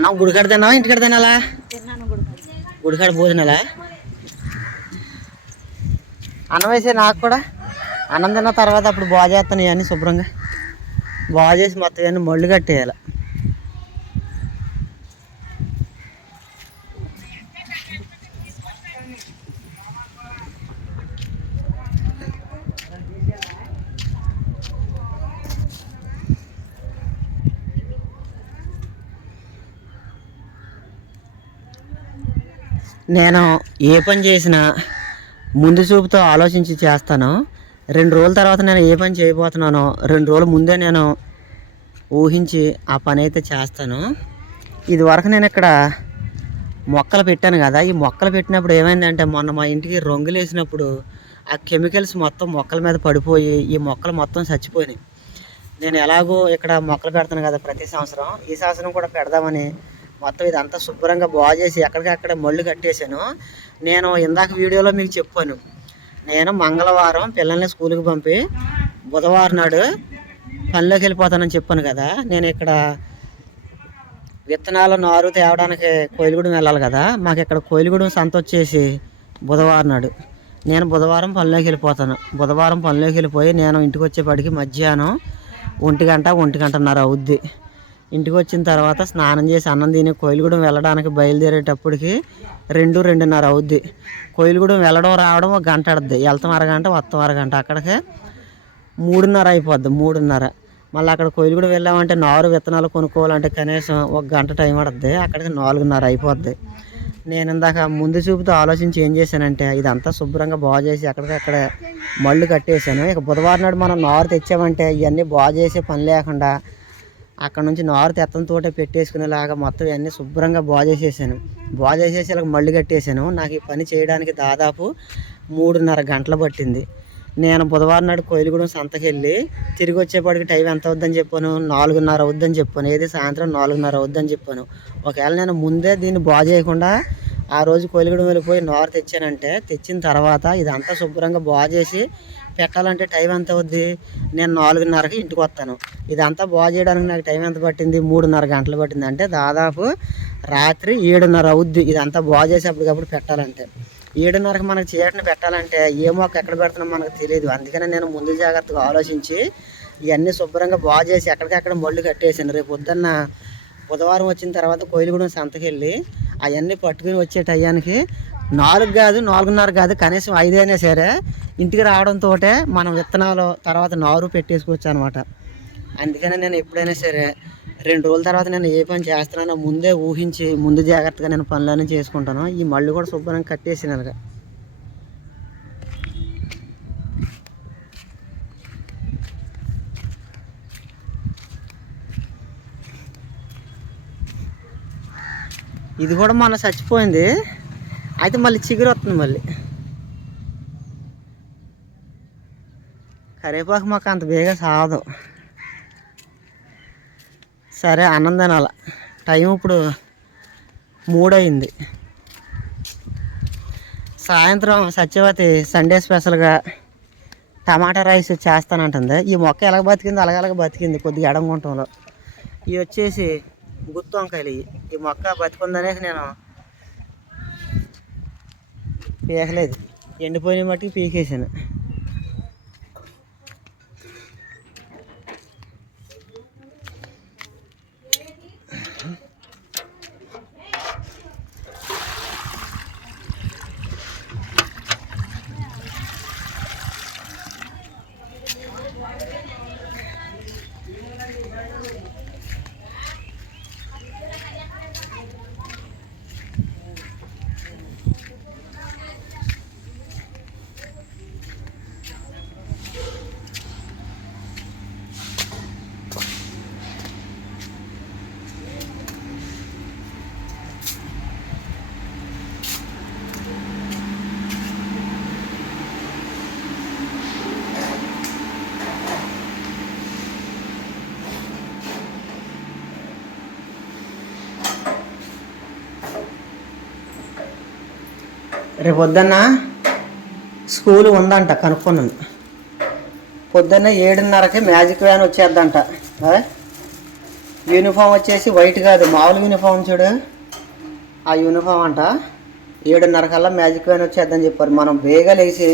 అన్నం గుడికాడ తిన్నావా? ఇంటికాడ తినాలా? గుడికాడ భోజనాలా? అన్నం వేసే నాకు కూడా. అన్నం తిన్న తర్వాత అప్పుడు బాగా చేస్తాను ఇవన్నీ శుభ్రంగా. బాగా చేసి మొత్తం ఇవన్నీ మళ్ళు కట్టేయాలి. నేను ఏ పని చేసినా ముందు చూపుతో ఆలోచించి చేస్తాను. రెండు రోజుల తర్వాత నేను ఏ పని చేయబోతున్నానో రెండు రోజుల ముందే నేను ఊహించి ఆ పని అయితే చేస్తాను. ఇదివరకు నేను ఇక్కడ మొక్కలు పెట్టాను కదా ఈ మొక్కలు పెట్టినప్పుడు ఏమైందంటే మొన్న మా ఇంటికి రంగులు వేసినప్పుడు ఆ కెమికల్స్ మొత్తం మొక్కల మీద పడిపోయి ఈ మొక్కలు మొత్తం చచ్చిపోయినాయి. నేను ఎలాగో ఇక్కడ మొక్కలు పెడతాను కదా ప్రతి సంవత్సరం ఈ సంవత్సరం కూడా పెడదామని మొత్తం ఇదంతా శుభ్రంగా బాగు చేసి ఎక్కడికక్కడ మళ్ళు కట్టేశాను. నేను ఇందాక వీడియోలో మీకు చెప్పాను. నేను మంగళవారం పిల్లల్ని స్కూల్కి పంపి బుధవారం నాడు పనిలోకి వెళ్ళిపోతానని చెప్పాను కదా. నేను ఇక్కడ విత్తనాలు నారు తేవడానికి కోయిలగూడెం వెళ్ళాలి కదా. మాకు ఇక్కడ కోయిలగూడెం సంత వచ్చేసి బుధవారం నాడు. నేను బుధవారం పనిలోకి వెళ్ళిపోతాను. బుధవారం పనిలోకి వెళ్ళిపోయి నేను ఇంటికి వచ్చేపాటికి మధ్యాహ్నం ఒంటి గంట ఒంటి గంటన్నర అవుద్ది. ఇంటికి వచ్చిన తర్వాత స్నానం చేసి అన్నం తిని కోయిలగూడెం వెళ్ళడానికి బయలుదేరేటప్పటికి రెండు రెండున్నర అవుద్ది. కోయిలగూడెం వెళ్ళడం రావడం ఒక గంట అడుద్ది వెళ్తాం అరగంట వస్తాం అరగంట. అక్కడికి మూడున్నర అయిపోద్ది మూడున్నర. మళ్ళీ అక్కడ కోయిలగూడెం వెళ్ళామంటే నారు విత్తనాలు కొనుక్కోవాలంటే కనీసం ఒక గంట టైం పడుద్ది. అక్కడికి నాలుగున్నర అయిపోద్ది. నేను ఇందాక ముందు చూపుతో ఆలోచించి ఏం చేశానంటే ఇదంతా శుభ్రంగా బాగు చేసి అక్కడికక్కడ మళ్ళు కట్టేశాను. ఇక బుధవారం నాడు మనం నారు తెచ్చామంటే ఇవన్నీ బాగు చేసే పని లేకుండా అక్కడ నుంచి నారు తెత్తంతోటే పెట్టేసుకునేలాగా మొత్తం ఇవన్నీ శుభ్రంగా బాగు చేసేసాను బాగు చేసేసి ఇలా మళ్ళీ కట్టేసాను. నాకు ఈ పని చేయడానికి దాదాపు మూడున్నర గంటలు పట్టింది. నేను బుధవారం నాడు కోయిలగూడెం సంతకి వెళ్ళి తిరిగి వచ్చేపాటికి టైం ఎంత అవుద్దని చెప్పాను? నాలుగున్నర అవుద్దని చెప్పాను. ఏది సాయంత్రం నాలుగున్నర అవుద్దని చెప్పాను. ఒకవేళ నేను ముందే దీన్ని బాగు చేయకుండా ఆ రోజు కోయిలగూడెం వెళ్ళిపోయి నారు తెచ్చానంటే తెచ్చిన తర్వాత ఇదంతా శుభ్రంగా బాగు చేసి పెట్టాలంటే టైం ఎంత అవుద్ది? నేను నాలుగున్నరకి ఇంటికి వస్తాను. ఇదంతా బాగు చేయడానికి నాకు టైం ఎంత పట్టింది? మూడున్నర గంటలు పట్టింది. అంటే దాదాపు రాత్రి ఏడున్నర అవుద్ది. ఇదంతా బాగు చేసి అప్పటికప్పుడు పెట్టాలంటే. ఏడున్నరకు మనకు చీకటిని పెట్టాలంటే ఏ మొక్క ఎక్కడ పెడుతున్నాం మనకు తెలియదు అందుకనే నేను ముందు జాగ్రత్తగా ఆలోచించి ఇవన్నీ శుభ్రంగా బాగు చేసి ఎక్కడికక్కడ మళ్ళు కట్టేసాను. రేపు పొద్దున్న బుధవారం వచ్చిన తర్వాత కోయిలగూడెం సంతకెళ్ళి అవన్నీ పట్టుకుని వచ్చే టయానికి నాలుగు కాదు నాలుగున్నర కాదు కనీసం ఐదైనా సరే ఇంటికి రావడంతో మనం విత్తనాలు తర్వాత నారు పెట్టేసుకోవచ్చు అనమాట అందుకనే నేను ఎప్పుడైనా సరే రెండు రోజుల తర్వాత నేను ఏ పని చేస్తున్నానో ముందే ఊహించి ముందు జాగ్రత్తగా నేను పనులన్నీ చేసుకుంటాను. ఈ మళ్ళీ కూడా శుభ్రంగా కట్టేసిన ఇది కూడా మొన్న చచ్చిపోయింది. అయితే మళ్ళీ చిగురు వస్తుంది మళ్ళీ. కరివేపాకు మాకు అంత బేగా సాగదు సరే అన్నం టైం ఇప్పుడు మూడయింది. సాయంత్రం సత్యవతి సండే స్పెషల్గా టమాటా రైస్ చేస్తానంటుంది. ఈ మొక్క ఎలాగ బతికింది అలాగలాగ బతికింది కొద్దిగా ఎడంగుంటంలో ఇవి వచ్చేసి గుత్తి వంకాయలు ఇవి ఈ మొక్క బతికుందనే నేను పీకలేదు. ఎండిపోయిన మట్టుకు పీకేసాను రేపు పొద్దున్న స్కూల్ ఉందంట కనుక్కున్నాను పొద్దున్న ఏడున్నరకి మ్యాజిక్ వ్యాన్ వచ్చేద్దంట యూనిఫామ్ వచ్చేసి వైట్ కాదు మామూలు యూనిఫామ్ చూడు. ఆ యూనిఫామ్ అంట ఏడున్నర కల్లా మ్యాజిక్ వ్యాన్ వచ్చేద్దని చెప్పారు. మనం వేగా లేచి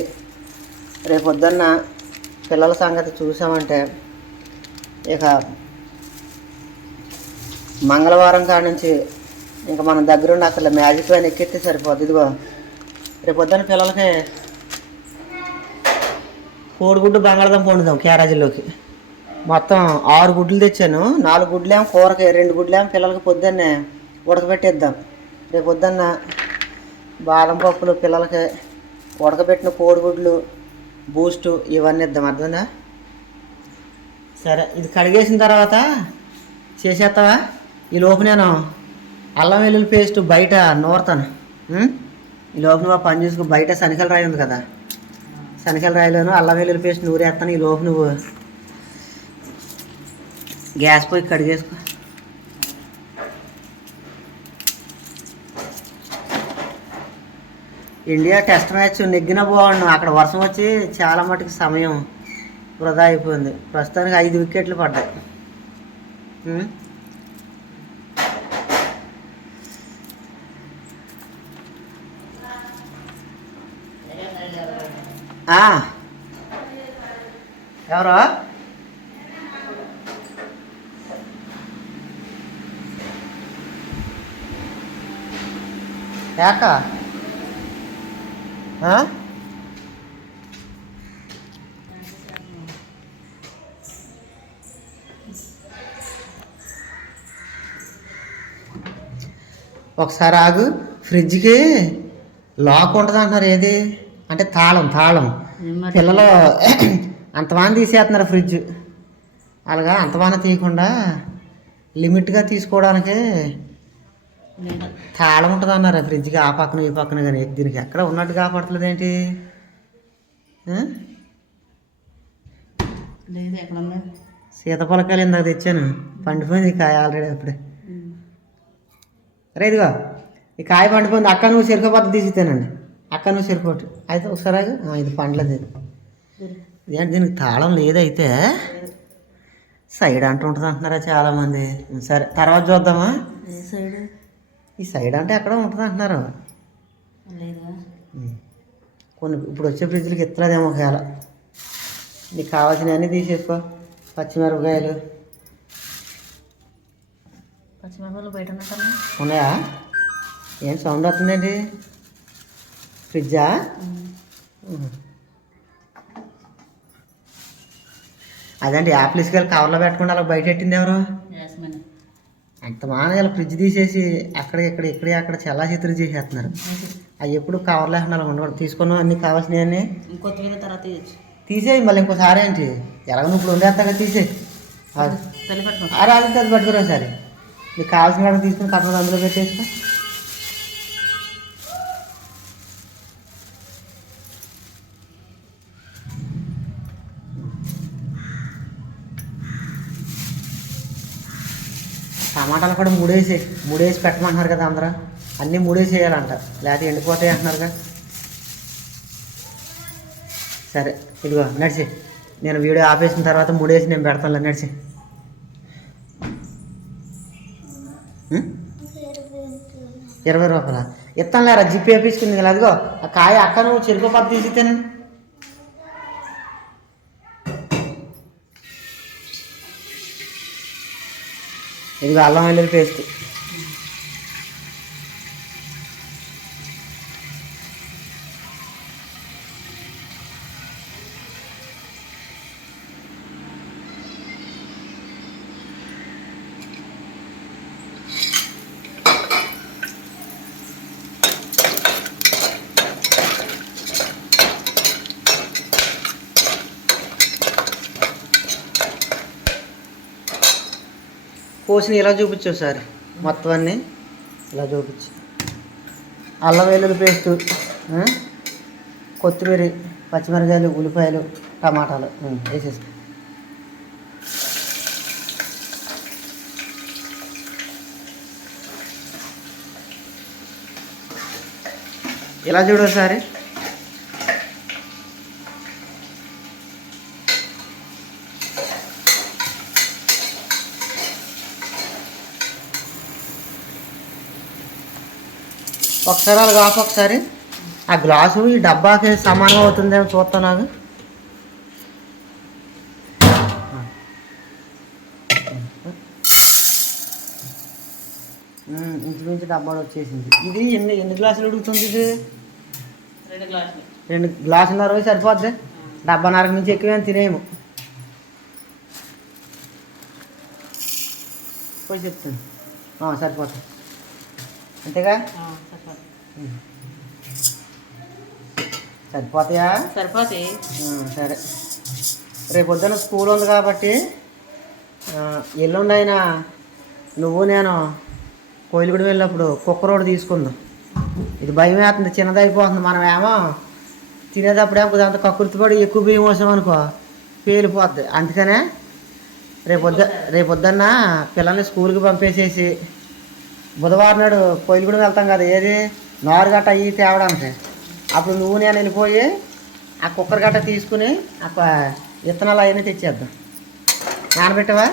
రేపు పొద్దున్న పిల్లల సంగతి చూసామంటే ఇక మంగళవారం కాడ నుంచి ఇంకా మనం దగ్గరుండి అక్కడ మ్యాజిక్ వ్యాన్ ఎక్కితే సరిపోద్ది. ఇదిగో రేపు పొద్దున్న పిల్లలకి కోడిగుడ్డు బంగాళదుంప వండుదాం క్యారేజీలోకి మొత్తం ఆరు గుడ్లు తెచ్చాను. నాలుగు గుడ్లేమో కూరకి రెండు గుడ్లేమో పిల్లలకి పొద్దున్నే ఉడకబెట్టేద్దాం. రేపు పొద్దున్న బాదం పప్పులు పిల్లలకి ఉడకబెట్టిన కోడిగుడ్లు బూస్టు ఇవన్నీ ఇద్దాం. అర్థందా సరే ఇది కడిగేసిన తర్వాత చేసేస్తావా ఈ లోపు నేను అల్లం వెల్లుల్లి పేస్ట్ బయట నూరుతాను. ఈ లోపు నువ్వు ఆ పని చూసుకో బయట శనికల రాయి ఉంది కదా. శనికల రాయిలోను అల్లం వెల్లుల్లి పేస్ట్ నూరేస్తాను ఈ లోపు నువ్వు గ్యాస్ పోయి కడిగేసుకో. ఇండియా టెస్ట్ మ్యాచ్ నెగ్గిన బాగుండు. అక్కడ వర్షం వచ్చి చాలా మటుకు సమయం వృధా అయిపోయింది. ప్రస్తుతానికి ఐదు వికెట్లు పడ్డాయి. ఎవరు? ఏక ఒకసారి ఆగు. ఫ్రిడ్జ్కి లాక్ ఉంటుంది అంటున్నారు ఏది? అంటే తాళం తాళం. పిల్లలు అంతమాన తీసేస్తున్నారు ఫ్రిడ్జ్. అలాగా అంతమాన తీయకుండా లిమిట్గా తీసుకోవడానికి తాళం ఉంటుంది అన్నారు ఫ్రిడ్జ్కి ఆ పక్కన ఈ పక్కన కానీ దీనికి ఎక్కడ ఉన్నట్టు కాపాడుతుంది ఏంటి? సీతపలకాయలు ఇందాక తెచ్చాను. పండిపోయింది ఈ కాయ ఆల్రెడీ అప్పుడే. రే ఇదిగో ఈ కాయ పండిపోయింది. అక్క నువ్వు చెరుకుపోత తీసితేనండి అక్క నువ్వు చెరుకోటు అయితే ఒకసారి ఇది పండ్లేదు ఏంటి దీనికి తాళం లేదైతే సైడ్ అంటూ ఉంటుంది అంటున్నారా చాలామంది. సరే తర్వాత చూద్దామా? ఈ సైడ్ అంటే ఎక్కడ ఉంటుంది అంటున్నారు. కొన్ని ఇప్పుడు వచ్చే ఫ్రిడ్జ్లకి ఎత్తలేదేమో ఒకవేళ. నీకు కావాల్సినవన్నీ తీసేసుకో. పచ్చిమిరపకాయలు. పచ్చిమిరపకాయలు బయట ఉన్నాయా? ఏం సౌండ్ వస్తుందండి ఫ్రిడ్జా. అదండి యాపిల్ ఇసుకెళ్ళి కవర్లో పెట్టకుండా అలా బయట పెట్టింది ఎవరు అంత మానగాల ఫ్రిడ్జ్ తీసేసి అక్కడ ఇక్కడ ఇక్కడ అక్కడ చల్లా చిత్రం చేసేస్తున్నారు. అవి ఎప్పుడు కవర్ లేకుండా అలా ఉండకూడదు. తీసుకున్నాం అన్ని కావాల్సినవన్నీ కొత్తిమీర తర్వాత తీయచ్చు. తీసేయి మళ్ళీ ఇంకోసారి ఏంటి? ఎలాగో ఇప్పుడు ఉండేస్తా తీసేయి. రాజు అది పట్టుకురా సరే నీకు కావాల్సిన వాడికి తీసుకుని కట్టలు అందులో పెట్టేసుకో. టమాటాలు కూడా మూడేసి మూడేసి పెట్టమంటున్నారు కదా అందరూ. అన్నీ మూడేసి వేయాలంట లేకపోతే ఎండిపోతాయి అంటున్నారుగా. సరే ఇదిగో నడిచి. నేను వీడియో ఆపేసిన తర్వాత మూడేసి నేను పెడతాను నడిచి. ఇరవై రూపాయల? ఇస్తాను లేరా జిప్పి వేపించుకుంది కదా అదిగో ఆ కాయ అక్క నువ్వు చెరుకు పప్పు తీసి తినండి ఇంకా అల్లం వెల్లుల్లి పేస్ట్. కోసిన ఇలా చూపించు సార్? మొత్తం అన్ని? ఇలా చూపించు. అల్లం వెల్లుల్లి పేస్టు కొత్తిమీర పచ్చిమిరకాయలు ఉల్లిపాయలు టమాటాలు ఉం, వేసేసి ఇలా చూడు సారీ? ఒకసారి అలా కాపు ఒకసారి. ఆ గ్లాసు ఈ డబ్బాకి సమానం అవుతుందేమో చూస్తా నాకు. ఉమ్, ఇంచుమించు డబ్బాలు వచ్చేసింది. ఇది ఎన్ని ఎన్ని గ్లాసులు ఉడుకుతుంది ఇది? రెండు గ్లాసులు. రెండు గ్లాసున్నర పోయి సరిపోద్ది. డబ్బాన్నరకు నుంచి ఎక్కువ తినేయము. పోయి చెప్తాను ఆ, సరిపోతుంది. అంతేగా? సరిపోతాయా? సరిపోతాయి. సరే. రేపు పొద్దున్న స్కూల్ ఉంది కాబట్టి ఆ, ఎల్లుండి అయినా నువ్వు నేను కోయిలగూడ వెళ్ళినప్పుడు కుక్క రోడ్ తీసుకుందాం. ఇది భయం వేస్తుంది చిన్నది అయిపోతుంది మనం ఏమో తినేటప్పుడే అంత కకృతి పడి ఎక్కువ బియ్యం పోసాం అనుకో పేలిపోద్ది. అందుకనే రేపొద్దు రేపొద్దున్న పిల్లల్ని స్కూల్కి పంపేసేసి బుధవారం నాడు కోయిలగూడెం వెళ్తాం కదా ఏది? నారు గట్ట అయ్యి తేవడానికి. అప్పుడు నువ్వు నేను వెళ్ళిపోయి ఆ కుక్కర్ గట్ట తీసుకుని ఆ విత్తనాలు అవన్నీ తెచ్చేద్దాం. నానబెట్టవా?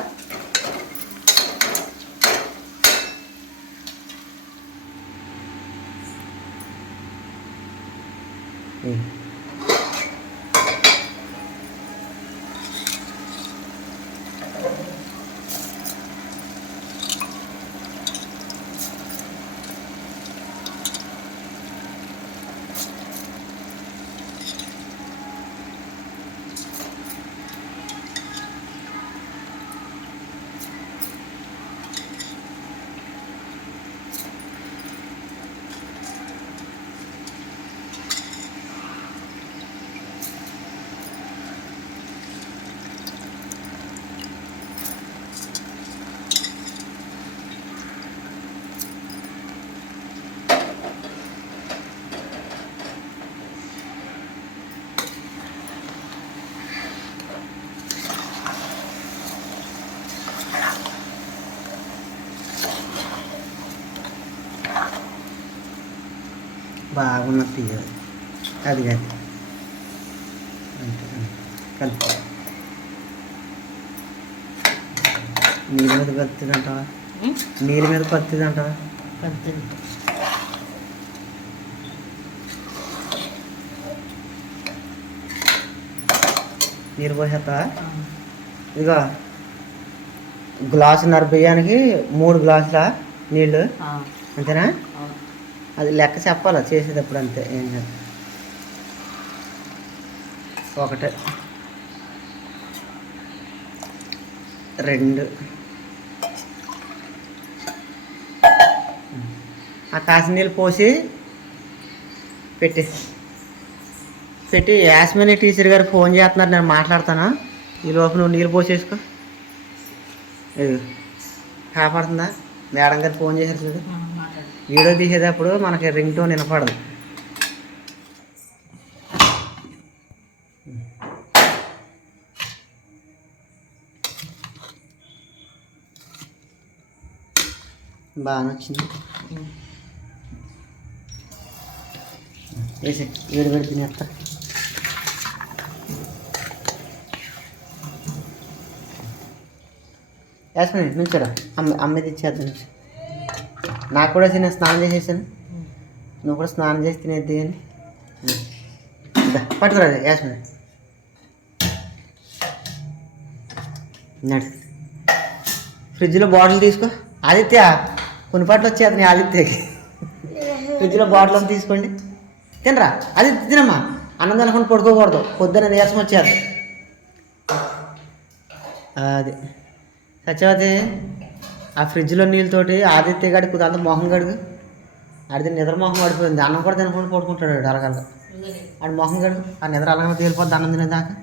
బాగున్నది తీయాలి అది కాదు. కలుపు. నీళ్ళ మీద పత్తిది అంటావా? నీళ్ళ మీద పత్తిది. అంటావా నీళ్ళు పోసేస్తావా ఇదిగో గ్లాసున్నర బియ్యానికి మూడు గ్లాసుల నీళ్ళు? అంతేనా? అది లెక్క చెప్పాలా? చేసేటప్పుడు అంతే ఏం కాదు. ఒకటి. రెండు. ఆ కాసినీళ్ళు పోసి పెట్టి పెట్టి యాస్మిని టీచర్ గారు ఫోన్ చేస్తున్నారు నేను మాట్లాడతాను? ఈ లోపు నువ్వు నీళ్ళు పోసేసుకో. కాపాడుతుందా? మేడం గారు ఫోన్ చేశారు చూడు. వీడియో తీసేటప్పుడు మనకి రింగ్ టోన్ వినపడదు. బాగా నచ్చింది. వేసే వేడి వేడి తినేస్తా యాస్మిని నుంచోరా అమ్మ అమ్మ ఇచ్చేద్దాం నుంచి నాకు కూడా తిన స్నానం చేసేసాను. నువ్వు కూడా స్నానం చేసి తినేద్ది కానీ. పట్టుకురా యాస్మిని. నడు. ఫ్రిడ్జ్లో బాటిల్ తీసుకో. ఆదిత్య కొన్ని పాటలు వచ్చేది ఆదిత్యకి. ఫ్రిడ్జ్లో బాటిల్ ఒకటి తీసుకోండి. తినరా? అది తినమ్మా. అన్నం తినకుండా పడుకోకూడదు. పొద్దున్న నీరసం వచ్చేది అది. సత్యవతి ఆ ఫ్రిడ్జ్లో నీళ్ళతోటి ఆదిత్య గడి కుదంత మొహం గడుగు ఆడితే నిద్ర మొహం పడిపోయింది. అన్నం కూడా తినకుండా పడుకుంటాడు ఇదిగోని. ఆడు మొహం గడుగు ఆ నిద్ర అలాగే తేలిపోద్ది అన్నం తినేదాకా.